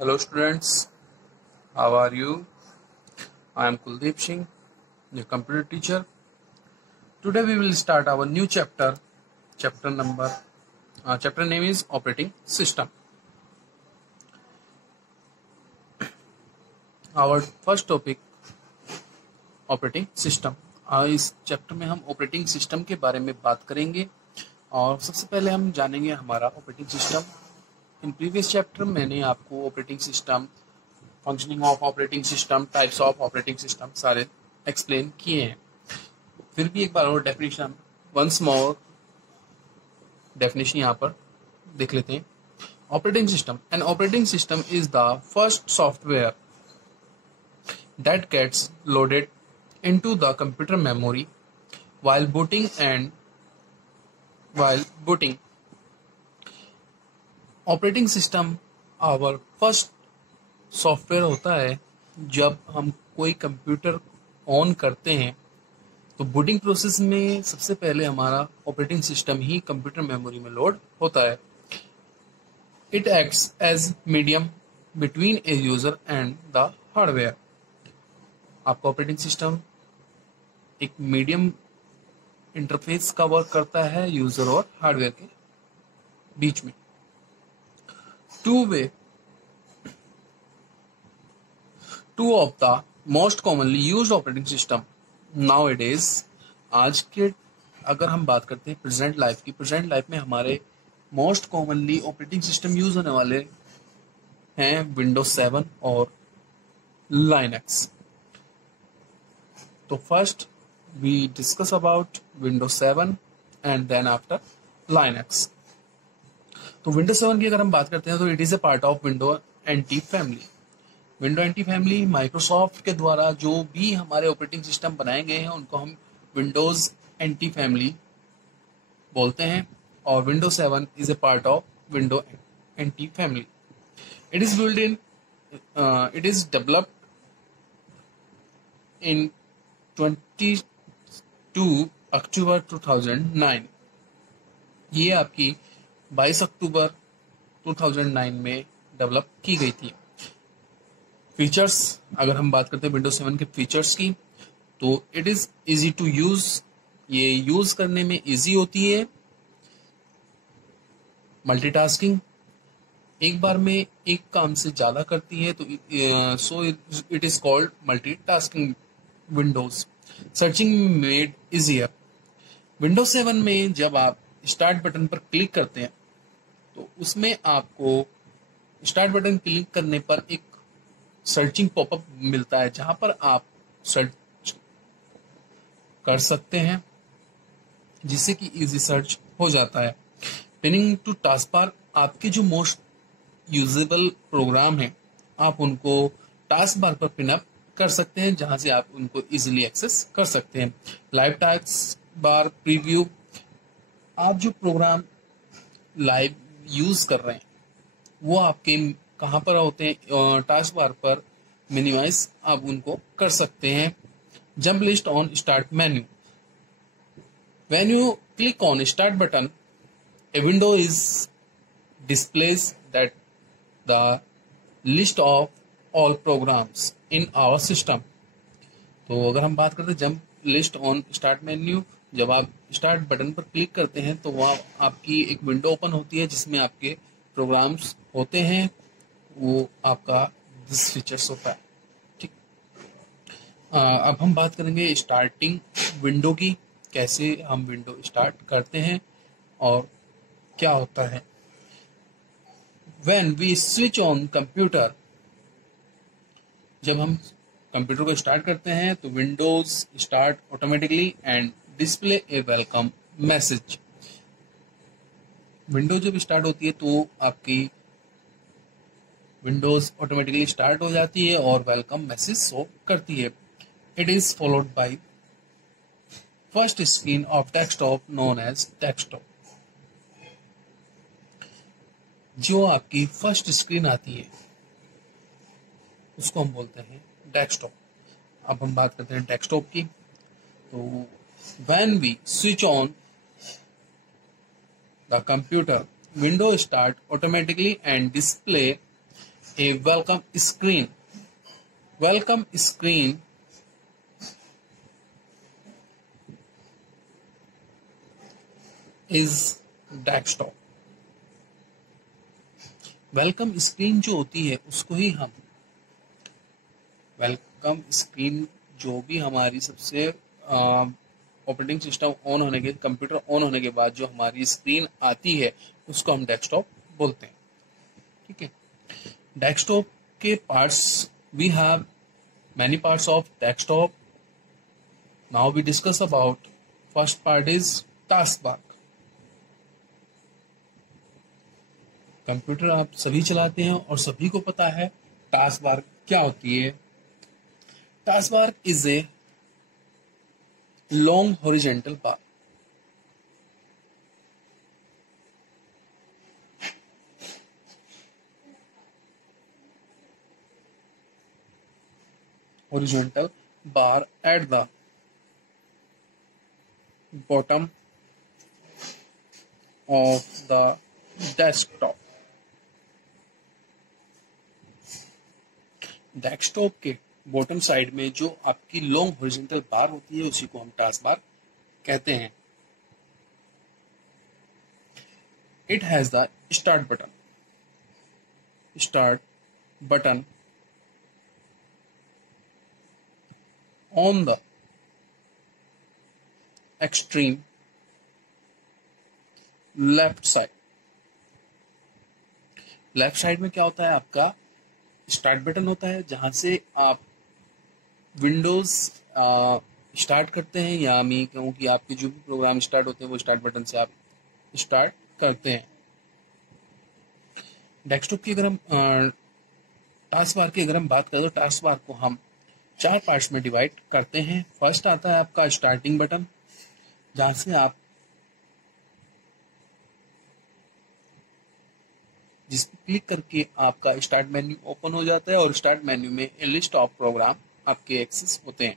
Hello students, how are you? I am Kuldeep Singh, your computer teacher. Today we will start our new chapter. Chapter name is operating system. Our first topic operating system. इस chapter में हम operating system के बारे में बात करेंगे और सबसे पहले हम जानेंगे हमारा operating system. In previous chapter मैंने आपको operating system, functioning of operating system, types of operating system सारे एक्सप्लेन किए हैं। फिर भी एक बार और डेफिनेशन, वंस मोर डेफिनेशन यहाँ पर देख लेते हैं। Operating system, an operating system is the first software that gets loaded into the computer memory while booting. Operating system our first software होता है जब हम कोई कंप्यूटर ऑन करते हैं तो बूटिंग प्रोसेस में सबसे पहले हमारा ऑपरेटिंग सिस्टम ही कंप्यूटर मेमोरी में लोड होता है। It acts as medium between a user and the hardware. आपका ऑपरेटिंग सिस्टम एक मीडियम इंटरफेस का वर्क करता है यूजर और हार्डवेयर के बीच में। Two of the most commonly used operating system now it is, आज के अगर हम बात करते हैं प्रेजेंट लाइफ की, प्रेजेंट लाइफ में हमारे most commonly operating system use होने वाले हैं विंडोज 7 और लाइनक्स। तो first we discuss about Windows 7 and then after Linux. तो विंडोज 7 की अगर हम बात करते हैं तो it is a part of window NT family. Window NT family Microsoft के द्वारा जो भी हमारे ऑपरेटिंग सिस्टम बनाए गए हैं उनको हम विंडोज एनटी फैमिली बोलते हैं और Windows 7 is a part of window NT family. It is developed in 22 October 2009। ये आपकी 22 अक्टूबर 2009 में डेवलप की गई थी। फीचर्स, अगर हम बात करते हैं विंडोज 7 के फीचर्स की, तो it is easy to use, ये यूज करने में इजी होती है। मल्टीटास्किंग, एक बार में एक काम से ज्यादा करती है तो so it is called multitasking Windows. Searching made easier, Windows 7 में जब आप स्टार्ट बटन पर क्लिक करते हैं तो उसमें आपको स्टार्ट बटन क्लिक करने पर एक सर्चिंग पॉपअप मिलता है जहां पर आप सर्च कर सकते हैं जिससे कि इजी सर्च हो जाता है। पिनिंग टू टास्क बार, आपके जो मोस्ट यूजेबल प्रोग्राम है आप उनको टास्क बार पर पिनअप कर सकते हैं जहां से आप उनको इजीली एक्सेस कर सकते हैं। लाइव टास्क बार प्रीव्यू, आप जो प्रोग्राम लाइव यूज कर रहे हैं वो आपके कहां पर होते हैं, टास्क बार पर मिनिमाइज आप उनको कर सकते हैं। Jump list on start menu, when you click on start button a window is displays that the list of all programs in our system. तो अगर हम बात करते हैं jump list on start menu, जब आप स्टार्ट बटन पर click करते हैं तो वहाँ आपकी एक विंडो ओपन होती है जिसमें आपके प्रोग्राम्स होते हैं, वो आपका दिस फीचर्स होता है। ठीक, अब हम बात करेंगे स्टार्टिंग विंडो की, कैसे हम विंडो स्टार्ट करते हैं और क्या होता है। When we switch on computer, जब हम कंप्यूटर को स्टार्ट करते हैं तो Windows start automatically and display a welcome message. Window जब स्टार्ट होती है तो आपकी विंडोज ऑटोमेटिकली स्टार्ट हो जाती है और वेलकम मैसेज शो करती है। It is followed by first screen of desktop known as desktop. जो आपकी फर्स्ट स्क्रीन आती है उसको हम बोलते हैं डेस्कटॉप। अब हम बात करते हैं डेस्कटॉप की, तो when we switch on the computer window start automatically and display A welcome screen. Welcome screen is desktop. Welcome screen जो होती है उसको ही हम वेलकम स्क्रीन, जो भी हमारी सबसे ऑपरेटिंग सिस्टम ऑन होने के, कंप्यूटर ऑन होने के बाद जो हमारी स्क्रीन आती है उसको हम डेस्कटॉप बोलते हैं. ठीक है. डेस्कटॉप के parts, we have many parts of desktop. Now we discuss about first part is taskbar. Computer आप सभी चलाते हैं और सभी को पता है टास्क बार क्या होती है. Task bar is a long horizontal bar. horizontal bar at the bottom of the desktop. Desktop के बॉटम साइड में जो आपकी लॉन्ग हॉरिजॉन्टल बार होती है उसी को हम टास्क बार कहते हैं. It has the start button on the extreme left side. Left side में क्या होता है, आपका स्टार्ट बटन होता है जहां से आप विंडोज स्टार्ट करते हैं, या मैं कहूँ कि आपके जो भी प्रोग्राम स्टार्ट होते हैं वो स्टार्ट बटन से आप स्टार्ट करते हैं. डेस्कटॉप की अगर हम टास्क बार की अगर हम बात करें तो टास्क बार को हम 4 पार्ट्स में डिवाइड करते हैं. फर्स्ट आता है आपका स्टार्टिंग बटन, जहां से आप जिस पर क्लिक करके आपका स्टार्ट मेन्यू ओपन हो जाता है और स्टार्ट मेन्यू में ए लिस्ट ऑफ प्रोग्राम आपके एक्सेस होते हैं.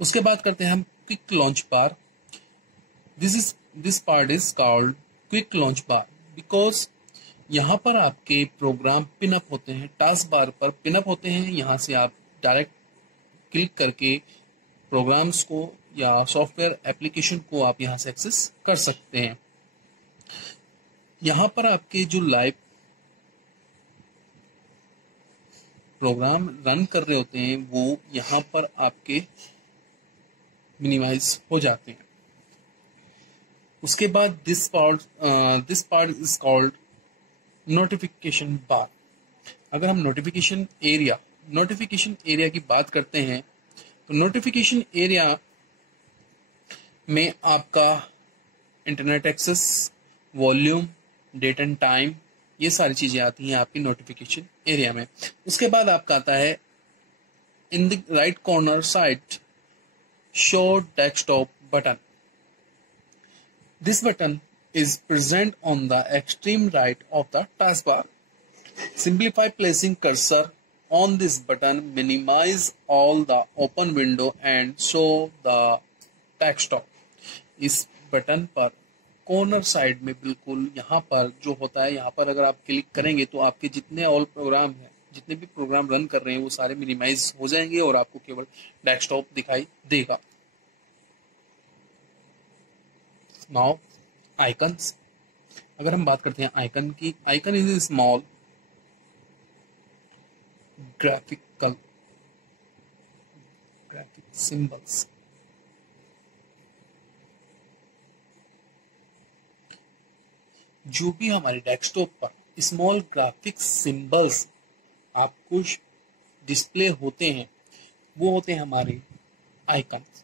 उसके बाद करते हैं हम quick launch bar. This part is called quick launch bar because यहाँ पर आपके प्रोग्राम पिनअप होते हैं. टास्क बार पर पिनअप होते हैं, यहाँ से आप डायरेक्ट क्लिक करके प्रोग्राम्स को या सॉफ्टवेयर एप्लीकेशन को आप यहां से एक्सेस कर सकते हैं. यहां पर आपके जो लाइव प्रोग्राम रन कर रहे होते हैं वो यहां पर आपके मिनिमाइज हो जाते हैं. उसके बाद this part is called notification bar. अगर हम नोटिफिकेशन एरिया की बात करते हैं तो नोटिफिकेशन एरिया में आपका internet access, volume, date and time, ये सारी चीजें आती हैं आपकी नोटिफिकेशन एरिया में. उसके बाद आपका आता है in the right corner side show desktop button. This button is present on the extreme right of the taskbar. Simplify placing cursor on this button, minimize all the open window and show the desktop. इस button पर corner side में बिल्कुल यहाँ पर जो होता है, यहाँ पर अगर आप क्लिक करेंगे तो आपके जितने ऑल प्रोग्राम हैं, जितने भी प्रोग्राम रन कर रहे हैं वो सारे मिनिमाइज हो जाएंगे और आपको केवल डेस्कटॉप दिखाई देगा. Now icons. अगर हम बात करते हैं आइकन की, icon is small graphic symbols. जो भी हमारे डेस्कटॉप पर स्मॉल ग्राफिक सिंबल्स आपको डिस्प्ले होते हैं वो होते हैं हमारे icons.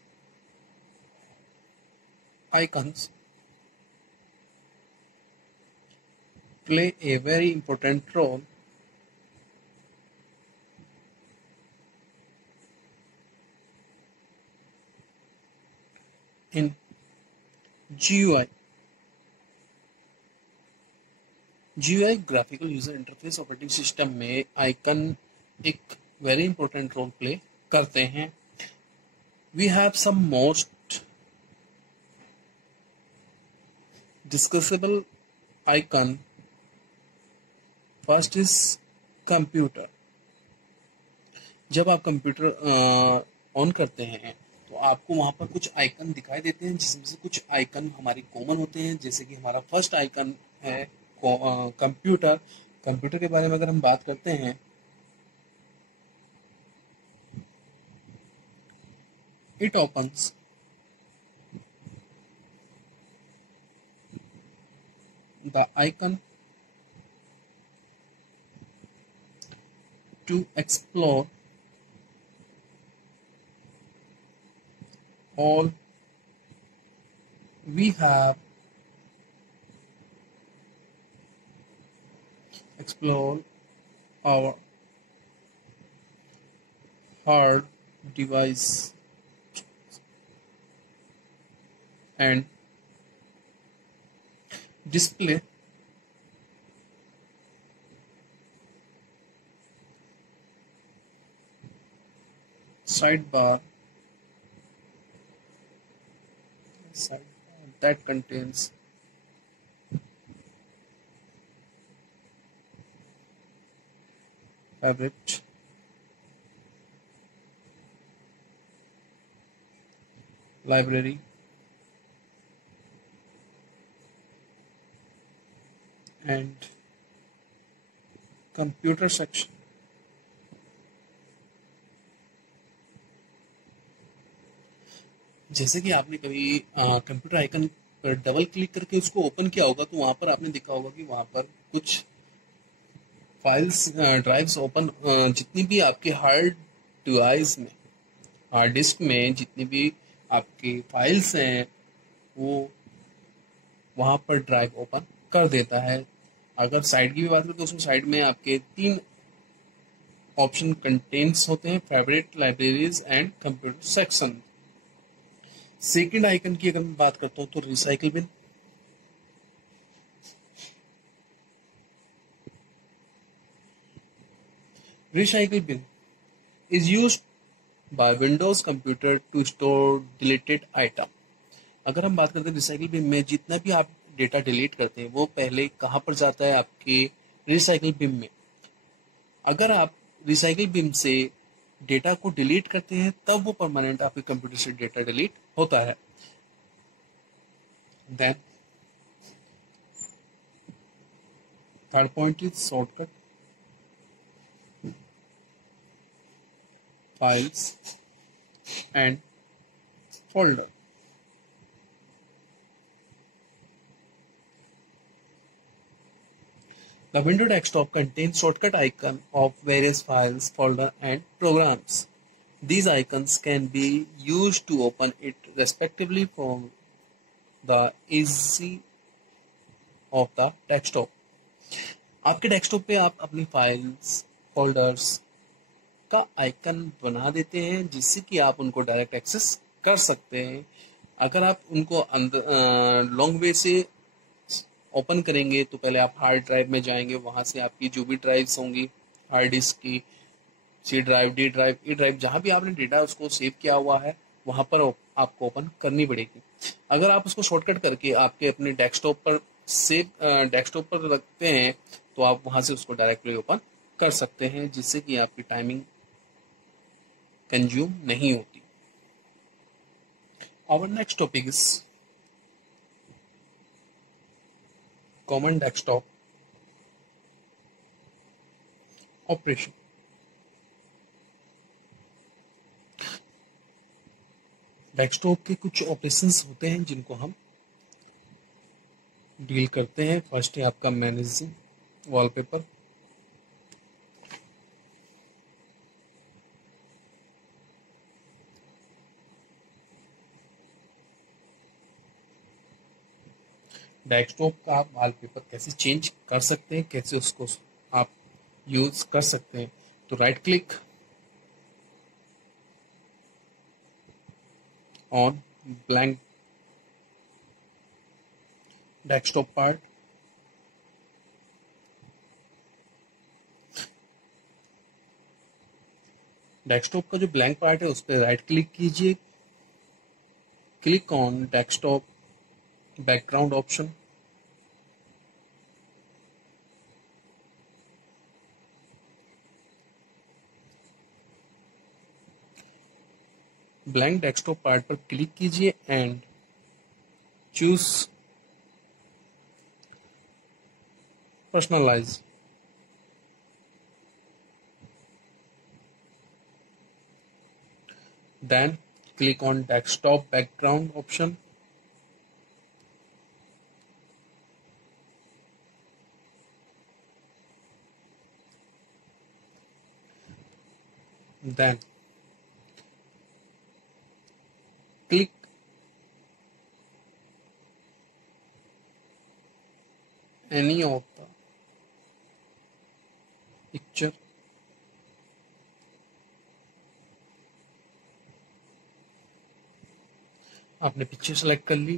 Icons play a very important role in GUI. GUI graphical user interface operating system में आइकन एक वेरी इंपॉर्टेंट रोल प्ले करते हैं. We have some most discussable icon. First is computer. जब आप कंप्यूटर ऑन करते हैं तो आपको वहां पर कुछ आइकन दिखाई देते हैं, जिसमें से कुछ आइकन हमारे कॉमन होते हैं, जैसे कि हमारा फर्स्ट आइकन है कंप्यूटर। कंप्यूटर के बारे में अगर हम बात करते हैं, it opens the icon to explore all we have explore our hard device and display sidebar that contains favorite library and computer section। जैसे कि आपने कभी कंप्यूटर आइकन पर डबल क्लिक करके उसको ओपन किया होगा, तो वहां पर आपने देखा होगा कि वहां पर कुछ फाइल्स ड्राइव्स ओपन, जितनी भी आपके हार्ड डिवाइस में, हार्ड डिस्क में जितनी भी आपकी फाइल्स हैं, वो वहां पर ड्राइव ओपन कर देता है। अगर साइड की भी बात करें तो उसमें साइड में आपके 3 ऑप्शन कंटेंट्स होते हैं, favourite, libraries and computer section. Second icon की अगर मैं बात करता हूं तो recycle bin. Recycle bin is used by Windows computer to store deleted item. अगर हम बात करते हैं रिसाइकिल बिन में, जितना भी आप डेटा डिलीट करते हैं वो पहले कहां पर जाता है, आपके रिसाइकिल बिन में। अगर आप रिसाइकिल बिन से डेटा को डिलीट करते हैं तब वो परमानेंट आपके कंप्यूटर से डेटा डिलीट होता है। Then third point is shortcut files and folder. The window desktop contains shortcut icons of various files, folders, and programs. These icons can be used to open it respectively from the easy of the desktop. आपके desktop पे आप अपनी files, folders का icon बना देते हैं, जिससे कि आप उनको डायरेक्ट एक्सेस कर सकते हैं। अगर आप उनको अंदर लॉन्ग वे से ओपन करेंगे तो पहले आप हार्ड ड्राइव में जाएंगे, वहां से आपकी जो भी ड्राइव्स होंगी हार्ड डिस्क की, C drive, D drive, E drive, जहां भी आपने डेटा उसको सेव किया हुआ है वहां पर आपको ओपन करनी पड़ेगी। अगर आप उसको शॉर्टकट करके आपके अपने डेस्कटॉप पर डेस्कटॉप पर रखते हैं तो आप वहां से उसको डायरेक्टली ओपन कर सकते हैं, जिससे कि आपकी टाइमिंग कंज्यूम नहीं होती। Our next topic is common desktop operation. Desktop के कुछ ऑपरेशंस होते हैं जिनको हम डील करते हैं। फर्स्ट है आपका मैनेजिंग वॉलपेपर। डेस्कटॉप का आप वॉलपेपर कैसे चेंज कर सकते हैं, कैसे उसको आप यूज कर सकते हैं। तो right click on blank desktop part, desktop का जो ब्लैंक पार्ट है उस पर राइट क्लिक कीजिए, click on desktop background option, blank desktop part पर क्लिक कीजिए and choose personalise. Then click on desktop background option. Then click any of the picture. आपने picture select कर ली।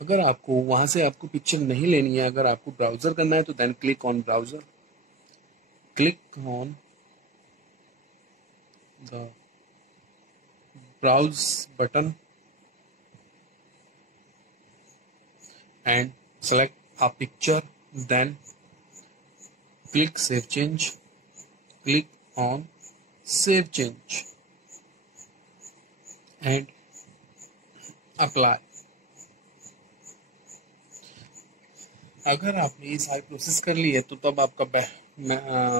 अगर आपको वहां से आपको पिक्चर नहीं लेनी है, अगर आपको ब्राउजर करना है तो then click on browser, click on the browse button and select a picture, then click save change, click on save change and apply। अगर आपने ये सारी प्रोसेस कर ली है तो तब आपका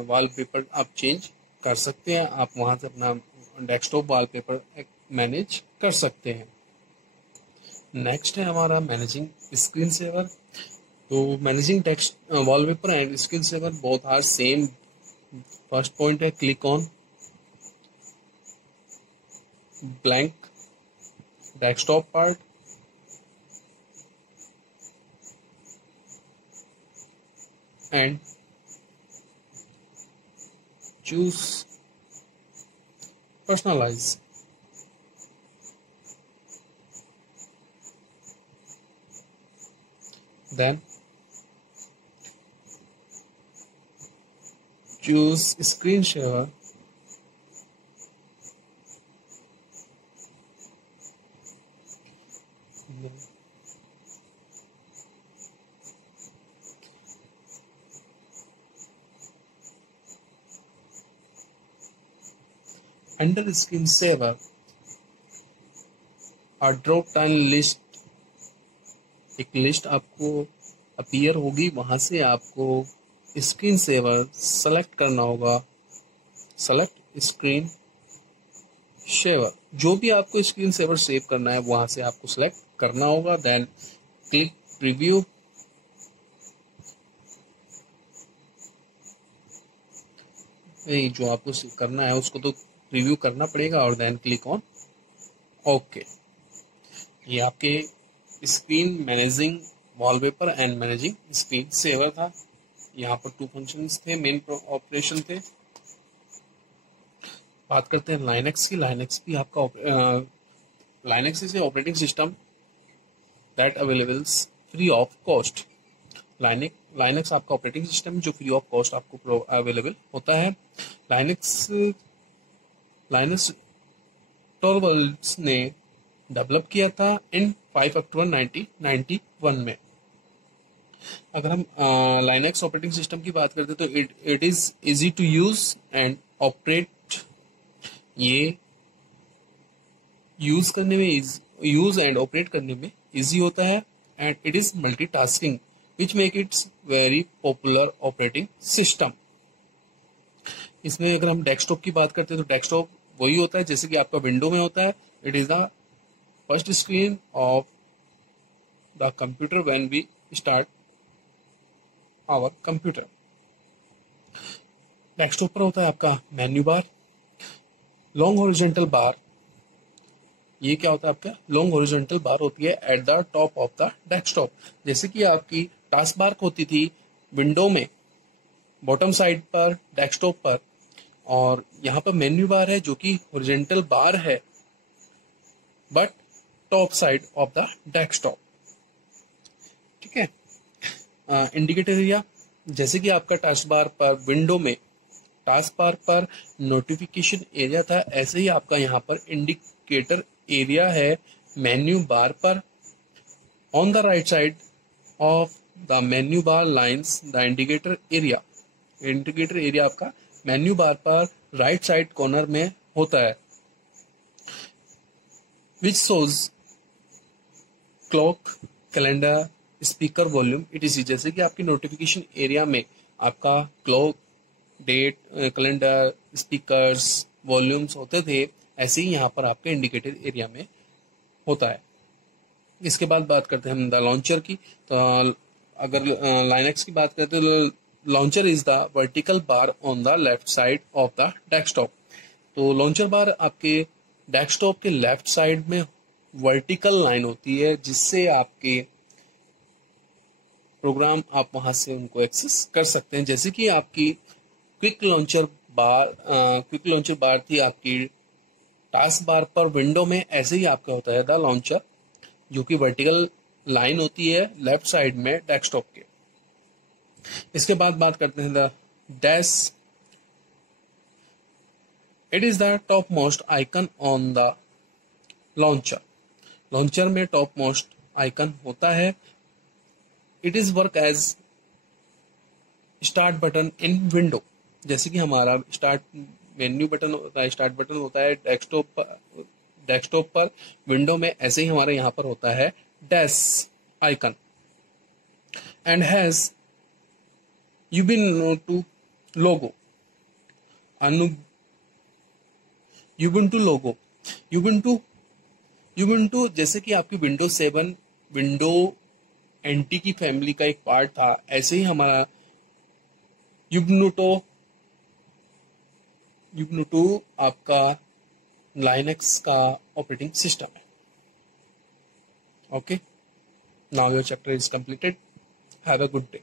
वॉलपेपर आप चेंज कर सकते हैं। आप वहां से अपना डेस्कटॉप वॉलपेपर मैनेज कर सकते हैं। नेक्स्ट है हमारा मैनेजिंग स्क्रीन सेवर। तो managing text wallpaper and screen saver both are same. First point है click on blank desktop part and choose personalise. Then choose screen share, under screen saver a drop down list, एक list आपको appear होगी, वहां से आपको screen saver select करना होगा। Select screen saver, जो भी आपको स्क्रीन सेवर सेव करना है वहां से आपको सेलेक्ट करना होगा। देन क्लिक प्रीव्यू, जो आपको करना है उसको तो प्रीव्यू करना पड़ेगा और देन क्लिक ऑन ओके। ये आपके screen managing wallpaper and managing screen saver था। यहाँ पर 2 फंक्शंस थे, मेन ऑपरेशन थे। बात करते हैं लाइनक्स की। लाइनक्स भी आपका Linux is operating system that availables free of cost. Linux आपका ऑपरेटिंग सिस्टम जो फ्री ऑफ कॉस्ट आपको अवेलेबल होता है। लाइनक्स टॉरवल्ड्स ने डेवलप किया था इन 5 अक्टूबर 1991 में। अगर हम लाइनक्स ऑपरेटिंग सिस्टम की बात करते हैं तो it is easy to use and operate. ये यूज एंड ऑपरेट करने में इजी होता है and it is multitasking which make its very popular operating system. इसमें अगर हम डेस्कटॉप की बात करते हैं तो डेस्कटॉप वही होता है जैसे कि आपका विंडो में होता है। It is the first screen of the computer when we start our computer. Desktop पर होता है आपका menu bar, long horizontal bar. ये क्या होता है आपका लॉन्ग हॉरिजॉन्टल बार होती है at the top of the desktop. जैसे कि आपकी टास्क बार होती थी विंडो में बॉटम साइड पर डेस्कटॉप पर, और यहाँ पर मेन्यू बार है जो कि हॉरिजॉन्टल बार है but top side of the desktop. ठीक है। इंडिकेटर एरिया, जैसे कि आपका टास्क बार पर विंडो में टास्क बार पर नोटिफिकेशन एरिया था, ऐसे ही आपका यहाँ पर इंडिकेटर एरिया है मेन्यू बार पर। On the right side of the menu bar lines the indicator area. Indicator area आपका मेन्यू बार पर राइट साइड कॉर्नर में होता है। Which shows clock, calendar, speaker volume etc। जैसे कि आपकी नोटिफिकेशन एरिया में आपका clock, date, calendar, speakers, volumes होते थे, ऐसे ही यहाँ पर आपके इंडिकेटेड एरिया में होता है। इसके बाद बात करते हैं हम द लॉन्चर की। तो अगर लाइनक्स की बात करते हैं तो launcher is the vertical bar on the left side of the desktop. तो लॉन्चर बार आपके डेस्कटॉप के लेफ्ट साइड में वर्टिकल लाइन होती है, जिससे आपके प्रोग्राम आप वहां से उनको एक्सेस कर सकते हैं। जैसे कि आपकी क्विक लॉन्चर बार थी आपकी टास्क बार पर विंडो में, ऐसे ही आपका होता है द लॉन्चर, जो कि वर्टिकल लाइन होती है लेफ्ट साइड में डेस्कटॉप के। इसके बाद बात करते हैं the dash. It is the top most icon on the launcher. Launcher में टॉप मोस्ट आइकन होता है। It is work as start button in window. जैसे कि हमारा स्टार्ट मेन्यू बटन होता है, स्टार्ट बटन होता है डेस्कटॉप पर, विंडो में ऐसे ही हमारे यहाँ पर होता है डैश आइकन। एंड हैज यूबिंटू लोगो। यूबिंटू लोगो, यूबिंटू जैसे कि आपकी विंडो 7 विंडो एनटी की फैमिली का एक पार्ट था, ऐसे ही हमारा यूबुंटू आपका लाइनक्स का ऑपरेटिंग सिस्टम है। Okay, now your chapter is completed. Have a good day.